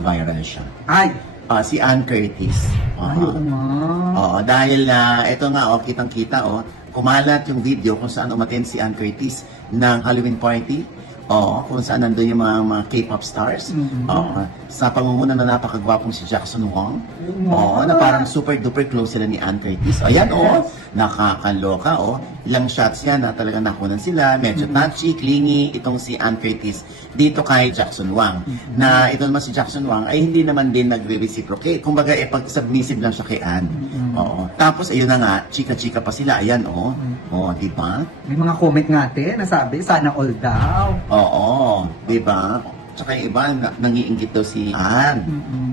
viral siya. Ay! Si Ann Curtis. Ay, oo nga. Oo, dahil ito nga, kitang-kita, kumalat yung video kung saan umattend si Ann Curtis ng Halloween party. Oo, kung saan nandun yung mga K-pop stars. Oo, sa pangunguna na napakagwapong si Jackson Wang. Oo, na parang super duper close sila ni Ann Curtis. Ayan, nakakaloka, Ilang shots yan na talagang nakunan sila. Medyo touchy, clingy, itong si Ann Curtis dito kay Jackson Wang. Na ito naman si Jackson Wang ay hindi naman din nagre-reciprocate. Kumbaga, pag-submissive lang siya kay Ann. Oo. Tapos, ayun na nga, chika-chika pa sila. Ayan, di ba? May mga comment nga na sabi, sana all daw. Oo, di ba? Tsaka yung iba, nangiinggit daw si Ann.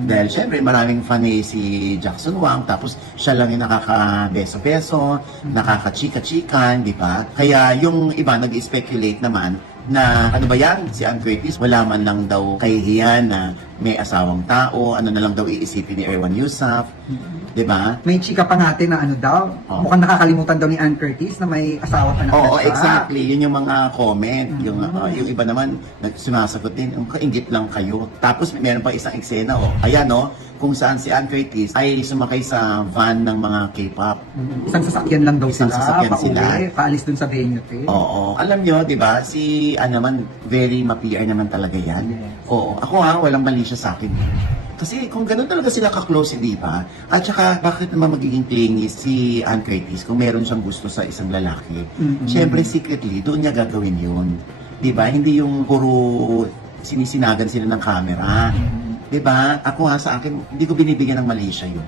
Dahil syempre, maraming fan si Jackson Wang, tapos siya lang yung nakaka-beso-beso, nakaka-chika-chikan, di ba? Kaya yung iba nag-speculate naman na ano ba yan, si Ann Curtis, wala man lang daw kahihiyan na may asawang tao, ano na lang daw iisipin ni Erwan Yusuf, di ba? May chika pa natin na ano daw, mukhang nakakalimutan daw ni Ann Curtis na may asawa pa na Oo, siya. exactly. Yun yung mga comment. Yung iba naman, sumasagot din, kaingit lang kayo. Tapos meron pa isang eksena, ayan, kung saan si Ann Curtis ay sumakay sa van ng mga K-pop. Isang sasakyan lang daw Isang sila, sasakyan sila. paalis dun sa venue. Oo. Alam nyo, di ba, si Ann naman, very ma-PR naman talaga yan. Yes. Oo. Ako walang mali siya sa akin. Kasi kung gano'n talaga sila ka-close, di ba? At saka, bakit naman magiging clingy si Ann Curtis kung meron siyang gusto sa isang lalaki? Siyempre, secretly, doon niya gagawin yun. Di ba? Hindi yung puro sinisinagan sila ng camera. Di ba? Ako sa akin, hindi ko binibigyan ng mali siya yun.